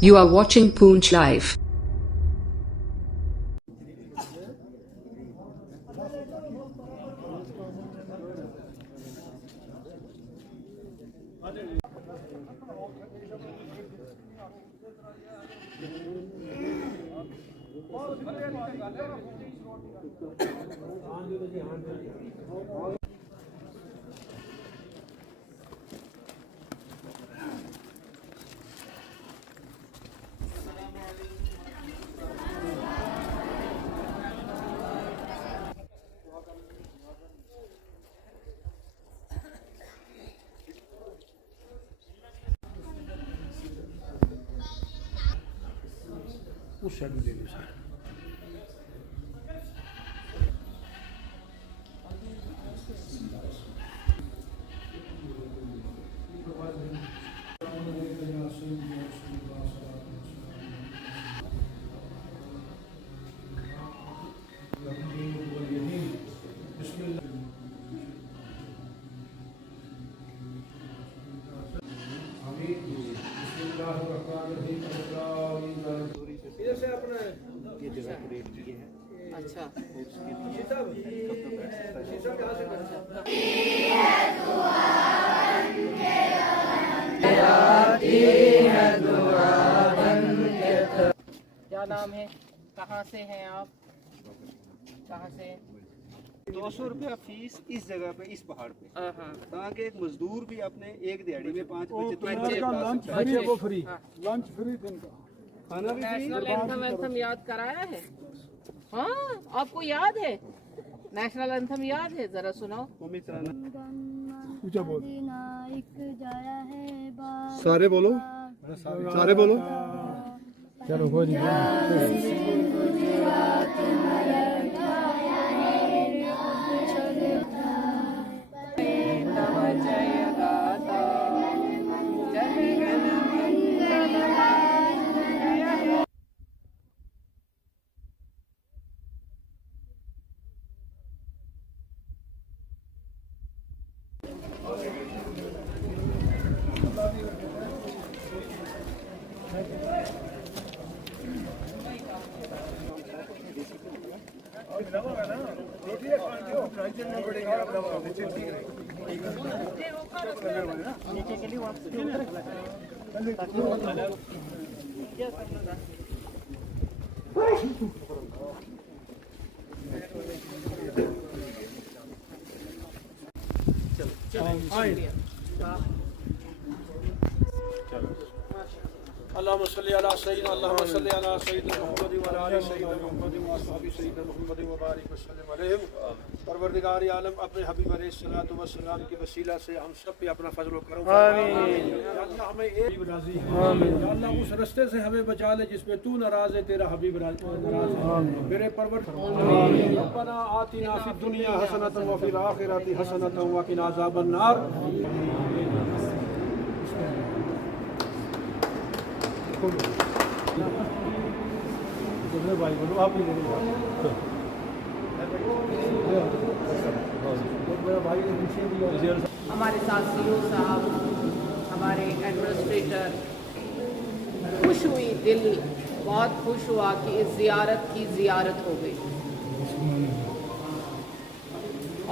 You are watching Poonch Live. اس side میں دے دو سر. اچھا کیا نام ہے؟ کہاں سے ہیں آپ؟ کہاں سے؟ 200 روپیہ فیس اس جگہ پہ اس پہاڑ پہ تاکہ ایک مزدور بھی اپنے ایک دیہڑی میں 5 بچے لنچ فری دن کا کھانا بھی فری. نیشنل اینتھم یاد کرایا ہے؟ ہاں آپ کو یاد ہے؟ نیشنل اینتھم یاد ہے؟ ذرا سناؤ. سارے بولو سارے بولو. چلو کوئی اللهم صل على سيدنا اللهم صل على سيدنا محمد وعلى آل سيدنا محمد وأصحاب سيدنا محمد وبارك وسلم عليهم. پروردگار عالم اپنے حبیب علیہ الصلوۃ والسلام کے وسیلہ سے ہم سب پہ اپنا فضل و کرم آمین. یا اللہ ہمیں ایک راضی آمین. یا اللہ اس رستے سے ہمیں بچا لے جس پہ تو ناراض ہے تیرا حبیب ناراض ہے. میرے پروردگار آمین. ربنا آتنا فی الدنیا حسنۃ وفی الآخرۃ حسنۃ وقنا عذاب النار. ہمارے ساتھ سی او صاحب، ہمارے ایڈمنسٹریٹر، خوش ہوئی، دل بہت خوش ہوا کہ اس زیارت کی زیارت ہو گئی.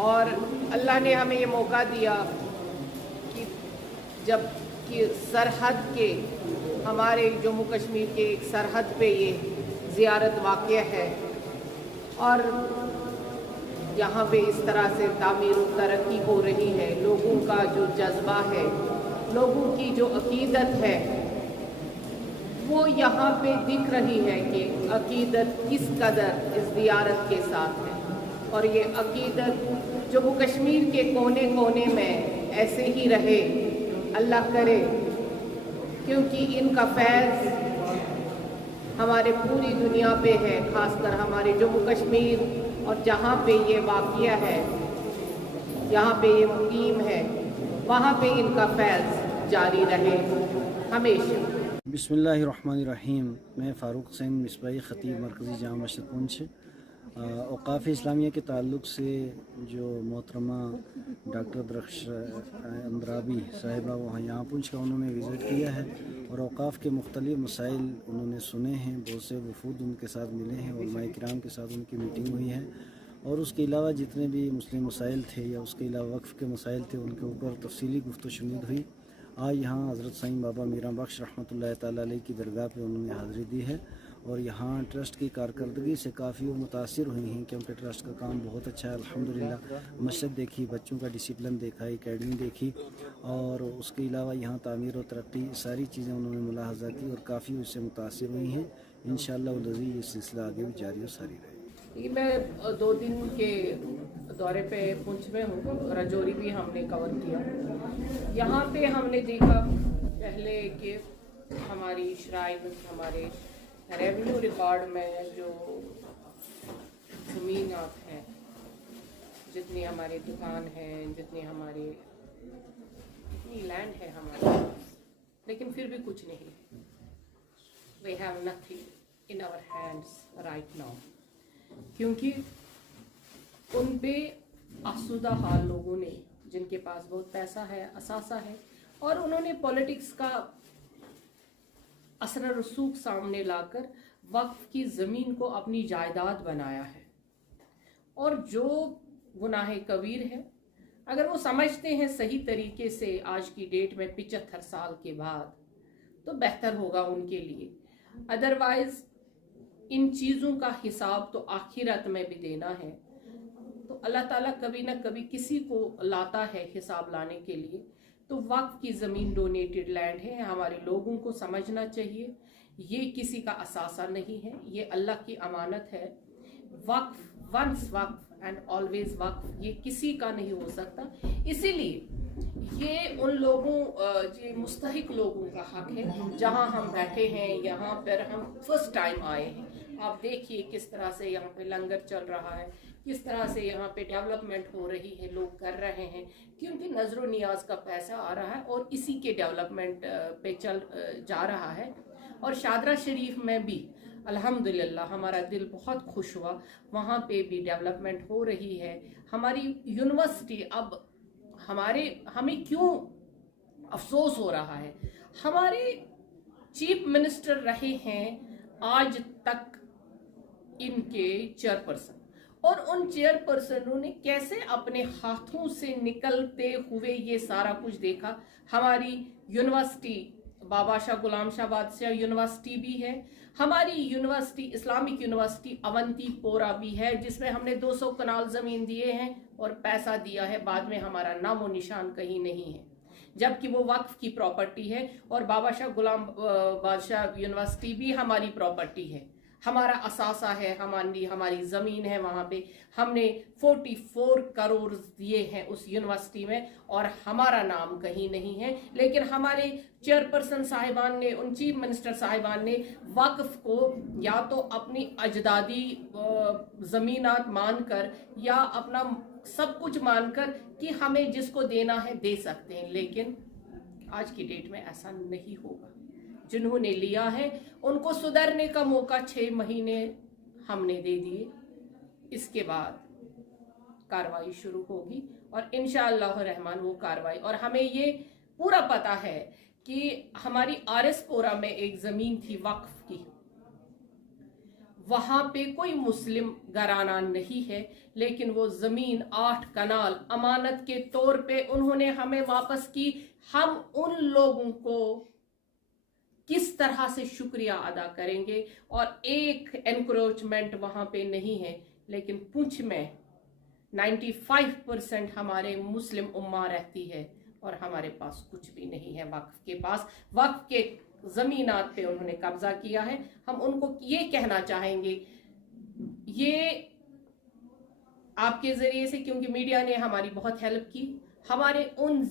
اور اللہ نے ہمیں یہ موقع دیا کہ جب کہ سرحد کے ہمارے جموں کشمیر کے ایک سرحد پہ یہ زیارت واقع ہے اور یہاں پہ اس طرح سے تعمیر و ترقی ہو رہی ہے. لوگوں کا جو جذبہ ہے، لوگوں کی جو عقیدت ہے، وہ یہاں پہ دکھ رہی ہے کہ عقیدت کس قدر اس زیارت کے ساتھ ہے. اور یہ عقیدت جموں کشمیر کے کونے کونے میں ایسے ہی رہے، اللہ کرے، کیونکہ ان کا فیض ہمارے پوری دنیا پہ ہے، خاص کر ہمارے جموں کشمیر اور جہاں پہ یہ واقعہ ہے، یہاں پہ یہ مقیم ہے، وہاں پہ ان کا فیض جاری رہے ہمیشہ. بسم اللہ الرحمن الرحیم. میں فاروق حسین مصباحی، خطیب مرکزی جامع مسجد پونچھ. اوقاف اسلامیہ کے تعلق سے جو محترمہ ڈاکٹر درخش اندرابی صاحبہ وہاں یہاں پونچھ کا انہوں نے وزٹ کیا ہے اور اوقاف کے مختلف مسائل انہوں نے سنے ہیں، بہت سے وفود ان کے ساتھ ملے ہیں، علماء کرام کے ساتھ ان کی میٹنگ ہوئی ہے، اور اس کے علاوہ جتنے بھی مسلم مسائل تھے یا اس کے علاوہ وقف کے مسائل تھے ان کے اوپر تفصیلی گفت و شنید ہوئی۔ آج یہاں حضرت سائیں بابا میراں بخش رحمۃ اللہ تعالیٰ علیہ کی درگاہ پہ انہوں نے حاضری دی ہے، اور یہاں ٹرسٹ کی کارکردگی سے کافی وہ متاثر ہوئی ہیں، کیونکہ ٹرسٹ کا کام بہت اچھا ہے الحمدللہ۔ مسجد دیکھی، بچوں کا ڈسپلن دیکھا، اکیڈمی دیکھی، اور اس کے علاوہ یہاں تعمیر و ترقی ساری چیزیں انہوں نے ملاحظہ کی اور کافی اس سے متاثر ہوئی ہیں۔ انشاءاللہ العزیز یہ سلسلہ آگے بھی جاری و ساری رہے گا۔ یہ میں 2 دن کے دورے پہ پونچھ میں ہوں، رجوری بھی ہم نے کور کیا۔ یہاں پہ ہم نے دیکھا پہلے کہ ہماری شرائن، ہمارے ریونیو ریکارڈ میں جو زمینات ہیں، جتنی ہماری دکان ہیں، جتنی ہماری اتنی لینڈ ہے ہمارے پاس، لیکن پھر بھی کچھ نہیں۔ We have nothing in our hands right now، کیونکہ ان پہ آسودہ حال لوگوں نے، جن کے پاس بہت پیسہ ہے، اثاثہ ہے، اور انہوں نے پولیٹکس کا اثر و رسوخ سامنے لا کر وقف کی زمین کو اپنی جائیداد بنایا ہے، اور جو گناہ کبیر ہے اگر وہ سمجھتے ہیں صحیح طریقے سے آج کی ڈیٹ میں 75 سال کے بعد، تو بہتر ہوگا ان کے لیے۔ ادروائز ان چیزوں کا حساب تو آخرت میں بھی دینا ہے، تو اللہ تعالیٰ کبھی نہ کبھی کسی کو لاتا ہے حساب لانے کے لیے۔ تو وقف کی زمین ڈونیٹڈ لینڈ ہے، ہمارے لوگوں کو سمجھنا چاہیے یہ کسی کا اثاثہ نہیں ہے، یہ اللہ کی امانت ہے۔ وقف، ونس وقف اینڈ آلویز وقف، یہ کسی کا نہیں ہو سکتا۔ اسی لیے یہ ان لوگوں، یہ مستحق لوگوں کا حق ہے۔ جہاں ہم بیٹھے ہیں، یہاں پر ہم فرسٹ ٹائم آئے ہیں، آپ دیکھیے کس طرح سے یہاں پہ لنگر چل رہا ہے، کس طرح سے یہاں پہ ڈیولپمنٹ ہو رہی ہے، لوگ کر رہے ہیں، کیونکہ نظر و نیاز کا پیسہ آ رہا ہے اور اسی کے ڈیولپمنٹ پہ چل جا رہا ہے۔ اور شادرہ شریف میں بھی الحمدللہ ہمارا دل بہت خوش ہوا، وہاں پہ بھی ڈیولپمنٹ ہو رہی ہے۔ ہماری یونیورسٹی اب ہمیں کیوں افسوس ہو رہا ہے، ہمارے چیف منسٹر رہے ہیں آج تک ان کے چیئرپرسن، اور ان چیئرپرسنوں نے کیسے اپنے ہاتھوں سے نکلتے ہوئے یہ سارا کچھ دیکھا۔ ہماری یونیورسٹی بابا شاہ غلام شاہ بادشاہ یونیورسٹی بھی ہے، ہماری یونیورسٹی اسلامک یونیورسٹی اونتی پورا بھی ہے، جس میں ہم نے 200 کنال زمین دیے ہیں اور پیسہ دیا ہے، بعد میں ہمارا نام و نشان کہیں نہیں ہے، جبکہ وہ وقف کی پراپرٹی ہے۔ اور بابا شاہ غلام بادشاہ یونیورسٹی بھی ہماری پراپرٹی ہے، ہمارا اثاثہ ہے، ہماری زمین ہے، وہاں پہ ہم نے 44 کروڑ دیے ہیں اس یونیورسٹی میں، اور ہمارا نام کہیں نہیں ہے۔ لیکن ہمارے چیئرپرسن صاحبان نے، ان چیف منسٹر صاحبان نے وقف کو یا تو اپنی اجدادی زمینات مان کر یا اپنا سب کچھ مان کر کہ ہمیں جس کو دینا ہے دے سکتے ہیں، لیکن آج کی ڈیٹ میں ایسا نہیں ہوگا۔ جنہوں نے لیا ہے ان کو سدھرنے کا موقع 6 مہینے ہم نے دے دیے، اس کے بعد کاروائی شروع ہوگی، اور انشاءاللہ الرحمن وہ کاروائی، اور ہمیں یہ پورا پتہ ہے کہ ہماری RS پورا میں ایک زمین تھی وقف کی، وہاں پہ کوئی مسلم گھرانہ نہیں ہے، لیکن وہ زمین 8 کنال امانت کے طور پہ انہوں نے ہمیں واپس کی۔ ہم ان لوگوں کو کس طرح سے شکریہ ادا کریں گے، اور ایک انکروچمنٹ وہاں پہ نہیں ہے، لیکن پونچھ میں 95% ہمارے مسلم امہ رہتی ہے، اور ہمارے پاس کچھ بھی نہیں ہے وقف کے پاس۔ وقف کے زمینات پہ انہوں نے قبضہ کیا ہے۔ ہم ان کو یہ کہنا چاہیں گے، یہ آپ کے ذریعے سے، کیونکہ میڈیا نے ہماری بہت ہیلپ کی، ہمارے ان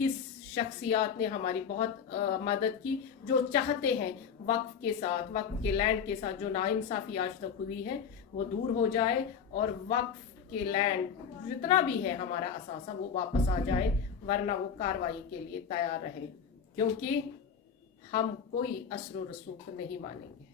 حص شخصیات نے ہماری بہت مدد کی، جو چاہتے ہیں وقف کے ساتھ، وقف کے لینڈ کے ساتھ جو ناانصافی آج تک ہوئی ہے وہ دور ہو جائے، اور وقف کے لینڈ جتنا بھی ہے ہمارا اثاثہ وہ واپس آ جائے، ورنہ وہ کارروائی کے لیے تیار رہے، کیونکہ ہم کوئی اثر و رسوخ نہیں مانیں گے۔